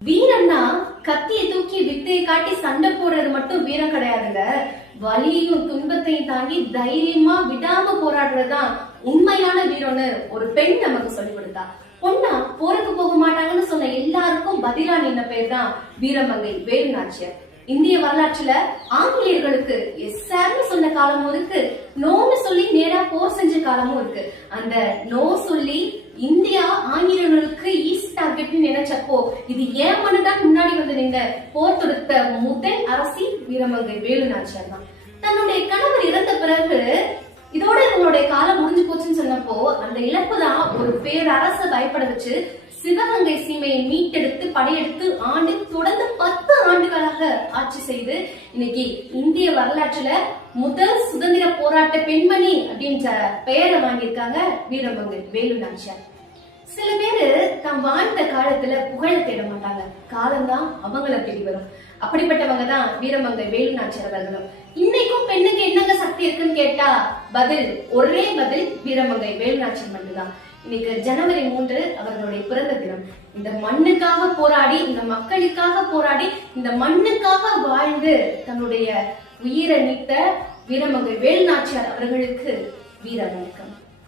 வீரம்னா கத்தியை தூக்கி வித்தையை காட்டி சண்டை போடுறது மட்டும் வீரம் கிடையாதுங்க. வலியையும் துன்பத்தையும் தாண்டி தைரியமா விடாம போராடுறதுதான் உண்மையான வீரம்னு ஒரு பெண் நமக்கு சொல்லி கொடுத்தா. பொண்ணா போருக்கு போக மாட்டாங்கன்னு சொன்ன எல்லாருக்கும் பதிலா நின்ன பேர் தான் வீரமங்கை வேலு நாச்சியார். இந்திய வரலாற்றுல ஆங்கிலேயர்களுக்கு எஸ்ஆர்னு சொன்ன காலமும் இருக்கு, நோன்னு சொல்லி நேரா போர் செஞ்ச காலமும் இருக்கு. அந்த நோ சொல்லி இந்தியா ஆங்கிலேயர்களுக்கு ஈஸ்ட் டார்கெட்னு நினைச்சப்போ இது ஏன் மனுதான் முன்னாடி வந்து நின்ற போர் தொடுத்த முதல் அரசி வீரமங்கை வேலு நாச்சியார் தான். தன்னுடைய கணவர் இறந்த பிறகு இதோட இவங்களுடைய காலம் முடிஞ்சு போச்சுன்னு சொன்னப்போ அந்த இழப்பு தான் ஒரு பேரரச பயப்பட வச்சு சிவகங்கை சீமையை மீட்டெடுத்து படையெடுத்து ஆண்டு தொடர்ந்து 10 ஆண்டுகளாக ஆட்சி செய்து இன்னைக்கு இந்திய வரலாற்றுல முதல் சுதந்திர போராட்ட பெண்மணி அப்படின்ற பெயரை வாங்கியிருக்காங்க வீரமங்கை வேலு நாச்சியார். சில பேரு தாம் வாழ்ந்த காலத்துல புகழ தேட மாட்டாங்க, காலம்தான் அவங்கள தேடி வரும். அப்படிப்பட்டவங்க தான் வீரமங்கை வேலு நாச்சியார் அவர்களும். இன்னைக்கும் பெண்ணுக்கு என்னங்க சக்தி இருக்குன்னு கேட்டா ஒரே பதில் வீரமங்கை வேலு நாச்சியார் மட்டும்தான். இன்னைக்கு ஜனவரி 3 அவர்களுடைய பிறந்த தினம். இந்த மண்ணுக்காக போராடி, இந்த மக்களுக்காக போராடி, இந்த மண்ணுக்காக வாழ்ந்து தன்னுடைய உயிரை நீத்த வீரமங்கை வேலு நாச்சியார் அவர்களுக்கு வீர வணக்கம்.